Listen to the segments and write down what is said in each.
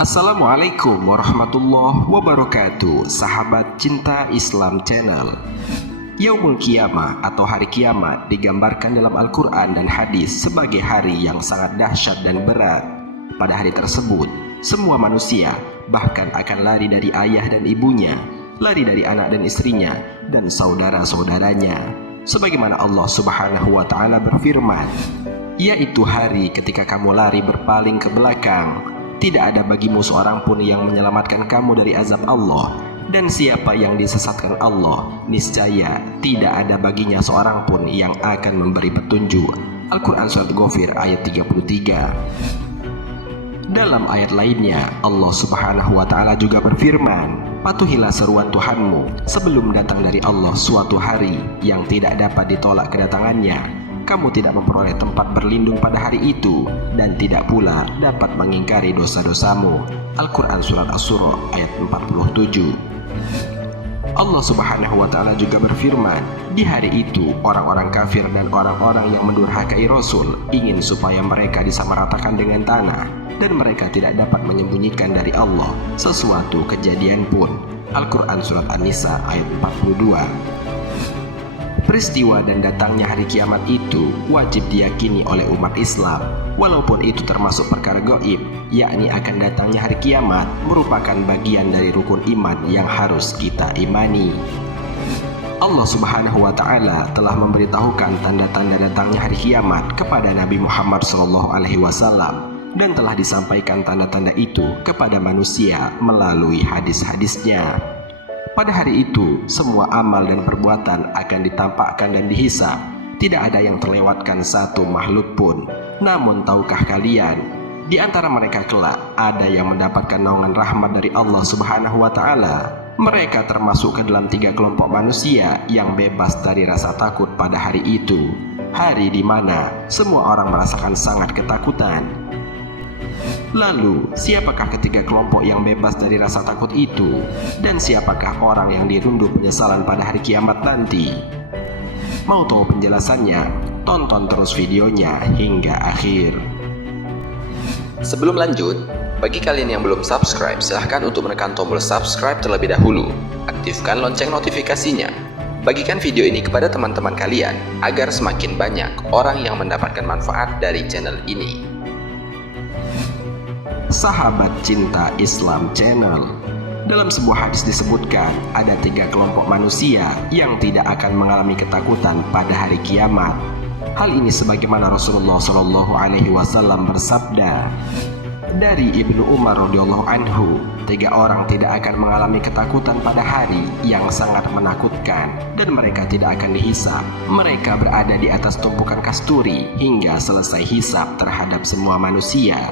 Assalamualaikum warahmatullahi wabarakatuh, sahabat cinta Islam Channel. Yaumul Qiyamah atau hari kiamat digambarkan dalam Al-Quran dan hadis sebagai hari yang sangat dahsyat dan berat. Pada hari tersebut, semua manusia bahkan akan lari dari ayah dan ibunya, lari dari anak dan istrinya, dan saudara-saudaranya. Sebagaimana Allah Subhanahu wa Ta'ala berfirman, yaitu hari ketika kamu lari berpaling ke belakang. Tidak ada bagimu seorang pun yang menyelamatkan kamu dari azab Allah. Dan siapa yang disesatkan Allah, niscaya tidak ada baginya seorang pun yang akan memberi petunjuk. Al-Quran Surat Ghafir ayat 33. Dalam ayat lainnya, Allah Subhanahu wa Ta'ala juga berfirman, patuhilah seruan Tuhanmu sebelum datang dari Allah suatu hari yang tidak dapat ditolak kedatangannya. Kamu tidak memperoleh tempat berlindung pada hari itu, dan tidak pula dapat mengingkari dosa-dosamu. Al-Quran Surat Asy-Syura ayat 47. Allah Subhanahu wa Ta'ala juga berfirman, di hari itu orang-orang kafir dan orang-orang yang mendurhakai Rasul ingin supaya mereka disamaratakan dengan tanah, dan mereka tidak dapat menyembunyikan dari Allah sesuatu kejadian pun. Al-Quran Surat An-Nisa ayat 42. Peristiwa dan datangnya hari kiamat itu wajib diyakini oleh umat Islam, walaupun itu termasuk perkara gaib, yakni akan datangnya hari kiamat merupakan bagian dari rukun iman yang harus kita imani. Allah Subhanahu wa Ta'ala telah memberitahukan tanda-tanda datangnya hari kiamat kepada Nabi Muhammad SAW, dan telah disampaikan tanda-tanda itu kepada manusia melalui hadis-hadisnya. Pada hari itu, semua amal dan perbuatan akan ditampakkan dan dihisab. Tidak ada yang terlewatkan satu makhluk pun. Namun tahukah kalian, di antara mereka kelak ada yang mendapatkan naungan rahmat dari Allah Subhanahu wa Ta'ala. Mereka termasuk ke dalam 3 kelompok manusia yang bebas dari rasa takut pada hari itu. Hari di mana semua orang merasakan sangat ketakutan. Lalu, siapakah ketiga kelompok yang bebas dari rasa takut itu? Dan siapakah orang yang dirundung penyesalan pada hari kiamat nanti? Mau tahu penjelasannya? Tonton terus videonya hingga akhir. Sebelum lanjut, bagi kalian yang belum subscribe, silahkan untuk menekan tombol subscribe terlebih dahulu. Aktifkan lonceng notifikasinya. Bagikan video ini kepada teman-teman kalian, agar semakin banyak orang yang mendapatkan manfaat dari channel ini. Sahabat cinta Islam Channel, dalam sebuah hadis disebutkan ada 3 kelompok manusia yang tidak akan mengalami ketakutan pada hari kiamat. Hal ini sebagaimana Rasulullah SAW bersabda, dari Ibnu Umar radhiyallahu anhu, 3 orang tidak akan mengalami ketakutan pada hari yang sangat menakutkan, dan mereka tidak akan dihisab. Mereka berada di atas tumpukan kasturi hingga selesai hisab terhadap semua manusia.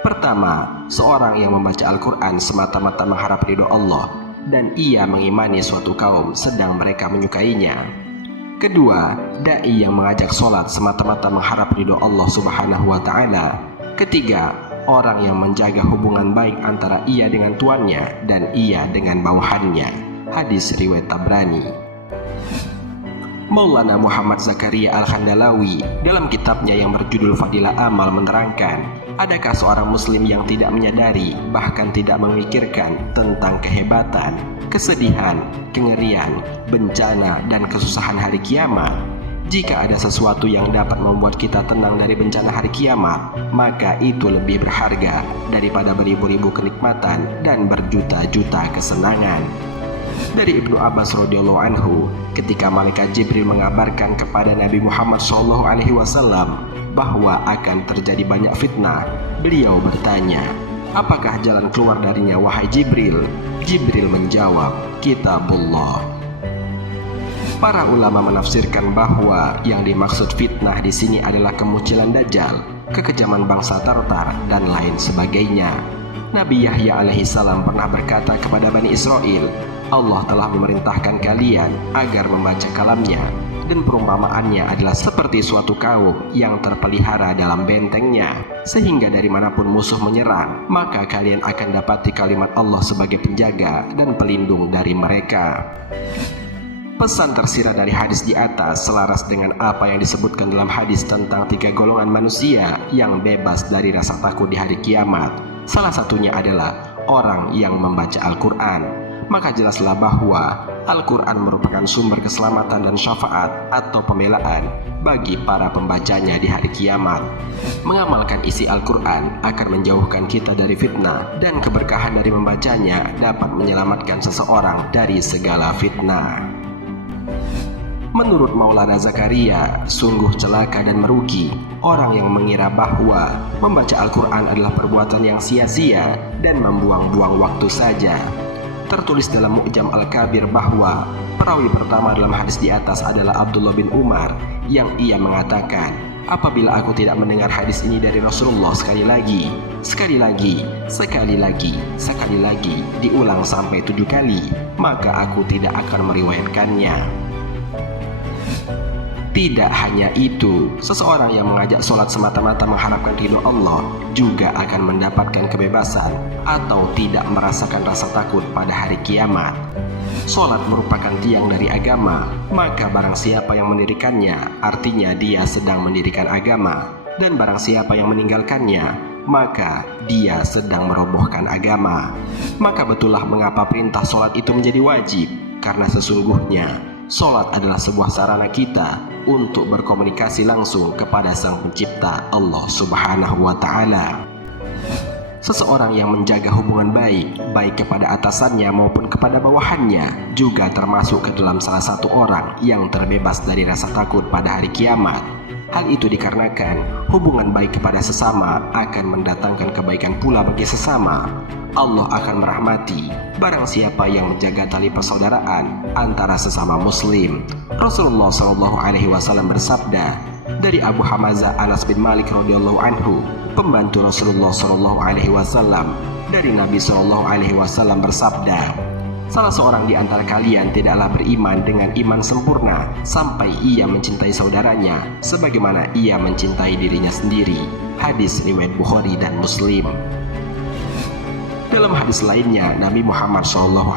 Pertama, seorang yang membaca Al-Quran semata-mata mengharap ridho Allah, dan ia mengimani suatu kaum sedang mereka menyukainya. Kedua, da'i yang mengajak sholat semata-mata mengharap ridho Allah Subhanahu wa Ta'ala. Ketiga, orang yang menjaga hubungan baik antara ia dengan tuannya dan ia dengan bawahannya. Hadis riwayat Tabrani. Maulana Muhammad Zakaria Al-Khandalawi dalam kitabnya yang berjudul Fadilah Amal menerangkan, adakah seorang muslim yang tidak menyadari, bahkan tidak memikirkan tentang kehebatan, kesedihan, kengerian, bencana, dan kesusahan hari kiamat? Jika ada sesuatu yang dapat membuat kita tenang dari bencana hari kiamat, maka itu lebih berharga daripada beribu-ribu kenikmatan dan berjuta-juta kesenangan. Dari Ibnu Abbas radhiyallahu anhu, ketika malaikat Jibril mengabarkan kepada Nabi Muhammad SAW bahwa akan terjadi banyak fitnah, beliau bertanya, apakah jalan keluar darinya wahai Jibril? Jibril menjawab, Kitabullah. Para ulama menafsirkan bahwa yang dimaksud fitnah di sini adalah kemunculan Dajjal, kekejaman bangsa Tartar, dan lain sebagainya. Nabi Yahya alaihissalam pernah berkata kepada Bani Israel, Allah telah memerintahkan kalian agar membaca kalamnya, dan perumpamaannya adalah seperti suatu kaum yang terpelihara dalam bentengnya, sehingga dari manapun musuh menyerang, maka kalian akan dapati kalimat Allah sebagai penjaga dan pelindung dari mereka. Pesan tersirat dari hadis di atas selaras dengan apa yang disebutkan dalam hadis tentang 3 golongan manusia yang bebas dari rasa takut di hari kiamat. Salah satunya adalah orang yang membaca Al-Quran. Maka jelaslah bahwa Al-Quran merupakan sumber keselamatan dan syafaat atau pembelaan bagi para pembacanya di hari kiamat. Mengamalkan isi Al-Quran akan menjauhkan kita dari fitnah, dan keberkahan dari membacanya dapat menyelamatkan seseorang dari segala fitnah. Menurut Maulana Zakaria, sungguh celaka dan merugi orang yang mengira bahwa membaca Al-Quran adalah perbuatan yang sia-sia dan membuang-buang waktu saja. Tertulis dalam Mu'jam Al-Kabir bahwa perawi pertama dalam hadis di atas adalah Abdullah bin Umar, yang ia mengatakan, apabila aku tidak mendengar hadis ini dari Rasulullah sekali lagi, diulang sampai 7 kali, maka aku tidak akan meriwayatkannya. Tidak hanya itu, seseorang yang mengajak sholat semata-mata mengharapkan ridho Allah juga akan mendapatkan kebebasan atau tidak merasakan rasa takut pada hari kiamat. Sholat merupakan tiang dari agama, maka barang siapa yang mendirikannya, artinya dia sedang mendirikan agama. Dan barang siapa yang meninggalkannya, maka dia sedang merobohkan agama. Maka betullah mengapa perintah sholat itu menjadi wajib, karena sesungguhnya sholat adalah sebuah sarana kita untuk berkomunikasi langsung kepada Sang Pencipta Allah Subhanahu wa Ta'ala. Seseorang yang menjaga hubungan baik kepada atasannya maupun kepada bawahannya, juga termasuk ke dalam salah satu orang yang terbebas dari rasa takut pada hari kiamat. Hal itu dikarenakan hubungan baik kepada sesama akan mendatangkan kebaikan pula bagi sesama. Allah akan merahmati barang siapa yang menjaga tali persaudaraan antara sesama muslim. Rasulullah SAW bersabda dari Abu Hamzah Anas bin Malik radhiyallahu anhu, pembantu Rasulullah SAW, dari Nabi SAW bersabda, salah seorang di antara kalian tidaklah beriman dengan iman sempurna sampai ia mencintai saudaranya sebagaimana ia mencintai dirinya sendiri. Hadis riwayat Bukhari dan Muslim. Dalam hadis lainnya, Nabi Muhammad SAW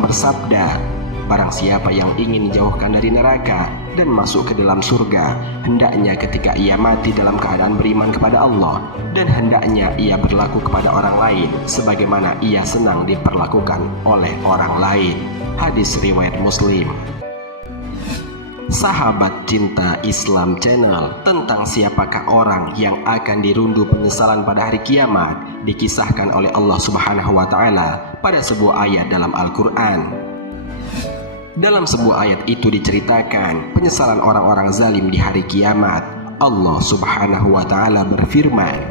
bersabda, barang siapa yang ingin dijauhkan dari neraka dan masuk ke dalam surga, hendaknya ketika ia mati dalam keadaan beriman kepada Allah, dan hendaknya ia berlaku kepada orang lain sebagaimana ia senang diperlakukan oleh orang lain. Hadis riwayat Muslim. Sahabat Cinta Islam Channel, tentang siapakah orang yang akan dirundu penyesalan pada hari kiamat dikisahkan oleh Allah Subhanahu wa Ta'ala pada sebuah ayat dalam Al-Quran. Dalam sebuah ayat itu diceritakan penyesalan orang-orang zalim di hari kiamat. Allah Subhanahu wa Ta'ala berfirman,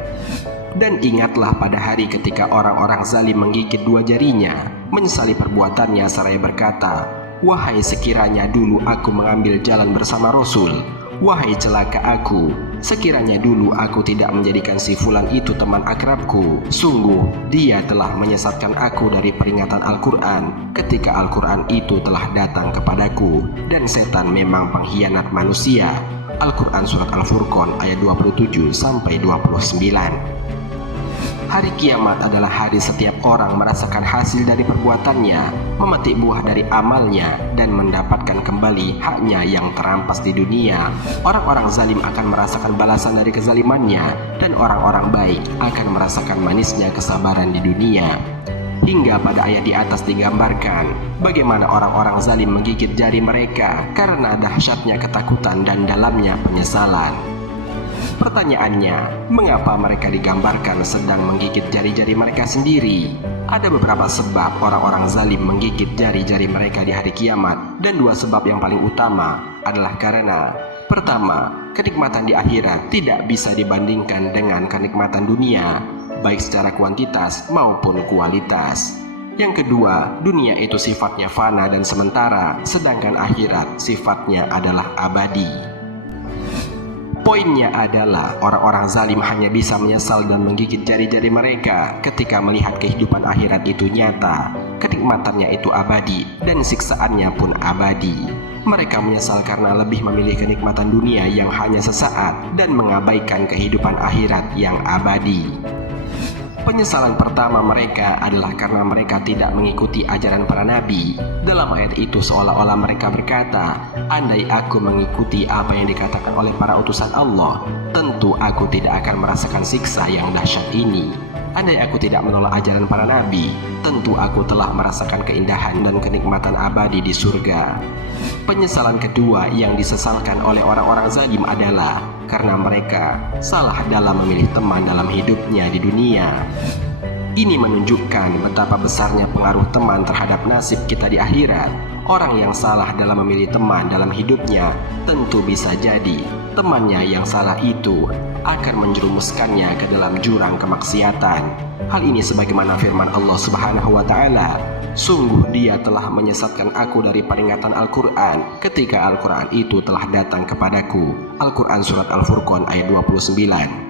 dan ingatlah pada hari ketika orang-orang zalim menggigit 2 jarinya, menyesali perbuatannya seraya berkata, wahai sekiranya dulu aku mengambil jalan bersama Rasul. Wahai celaka aku, sekiranya dulu aku tidak menjadikan si fulan itu teman akrabku. Sungguh dia telah menyesatkan aku dari peringatan Al-Quran ketika Al-Quran itu telah datang kepadaku, dan setan memang pengkhianat manusia. Al-Quran Surat Al-Furqan ayat 27-29. Hari kiamat adalah hari setiap orang merasakan hasil dari perbuatannya, memetik buah dari amalnya, dan mendapatkan kembali haknya yang terampas di dunia. Orang-orang zalim akan merasakan balasan dari kezalimannya, dan orang-orang baik akan merasakan manisnya kesabaran di dunia. Hingga pada ayat di atas digambarkan bagaimana orang-orang zalim menggigit jari mereka karena dahsyatnya ketakutan dan dalamnya penyesalan. Pertanyaannya, mengapa mereka digambarkan sedang menggigit jari-jari mereka sendiri? Ada beberapa sebab orang-orang zalim menggigit jari-jari mereka di hari kiamat, dan 2 sebab yang paling utama adalah karena pertama, kenikmatan di akhirat tidak bisa dibandingkan dengan kenikmatan dunia, baik secara kuantitas maupun kualitas. Yang kedua, dunia itu sifatnya fana dan sementara, sedangkan akhirat sifatnya adalah abadi. Poinnya adalah orang-orang zalim hanya bisa menyesal dan menggigit jari-jari mereka ketika melihat kehidupan akhirat itu nyata, kenikmatannya itu abadi, dan siksaannya pun abadi. Mereka menyesal karena lebih memilih kenikmatan dunia yang hanya sesaat dan mengabaikan kehidupan akhirat yang abadi. Penyesalan pertama mereka adalah karena mereka tidak mengikuti ajaran para nabi. Dalam ayat itu seolah-olah mereka berkata, andai aku mengikuti apa yang dikatakan oleh para utusan Allah, tentu aku tidak akan merasakan siksa yang dahsyat ini. Andai aku tidak menolak ajaran para nabi, tentu aku telah merasakan keindahan dan kenikmatan abadi di surga. Penyesalan kedua yang disesalkan oleh orang-orang zalim adalah karena mereka salah dalam memilih teman dalam hidupnya di dunia. Ini menunjukkan betapa besarnya pengaruh teman terhadap nasib kita di akhirat. Orang yang salah dalam memilih teman dalam hidupnya tentu bisa jadi temannya yang salah itu akan menjerumuskannya ke dalam jurang kemaksiatan. Hal ini sebagaimana firman Allah Subhanahu wa taala, sungguh dia telah menyesatkan aku dari peringatan Al-Quran ketika Al-Quran itu telah datang kepadaku. Al-Quran Surat Al-Furqan ayat 29.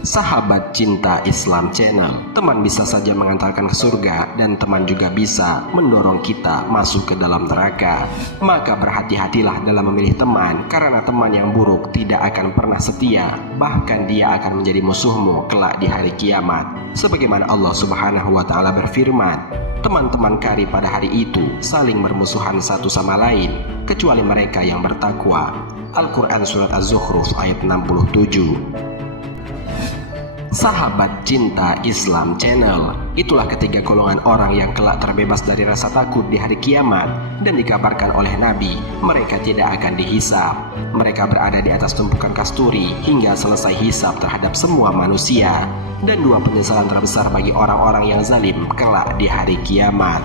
Sahabat Cinta Islam Channel, teman bisa saja mengantarkan ke surga dan teman juga bisa mendorong kita masuk ke dalam neraka. Maka berhati-hatilah dalam memilih teman, karena teman yang buruk tidak akan pernah setia, bahkan dia akan menjadi musuhmu kelak di hari kiamat. Sebagaimana Allah Subhanahu wa taala berfirman, teman-teman karib pada hari itu saling bermusuhan satu sama lain, kecuali mereka yang bertakwa. Al-Quran Surat Az-Zukhruf ayat 67. Sahabat Cinta Islam Channel, itulah ketiga golongan orang yang kelak terbebas dari rasa takut di hari kiamat, dan dikabarkan oleh Nabi, mereka tidak akan dihisab. Mereka berada di atas tumpukan kasturi hingga selesai hisab terhadap semua manusia. Dan dua penyesalan terbesar bagi orang-orang yang zalim kelak di hari kiamat.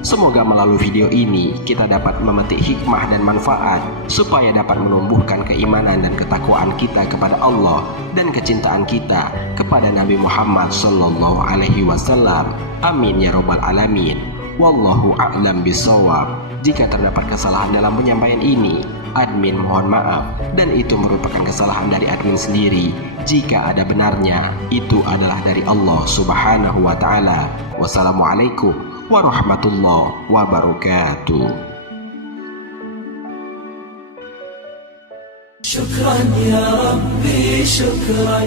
Semoga melalui video ini kita dapat memetik hikmah dan manfaat supaya dapat menumbuhkan keimanan dan ketakwaan kita kepada Allah dan kecintaan kita kepada Nabi Muhammad sallallahu alaihi wasallam. Amin ya rabbal alamin. Wallahu a'lam bishawab. Jika terdapat kesalahan dalam penyampaian ini, admin mohon maaf, dan itu merupakan kesalahan dari admin sendiri. Jika ada benarnya, itu adalah dari Allah Subhanahu wa taala. Wassalamualaikum warahmatullahi wabarakatuh. شكرا يا ربي شكرا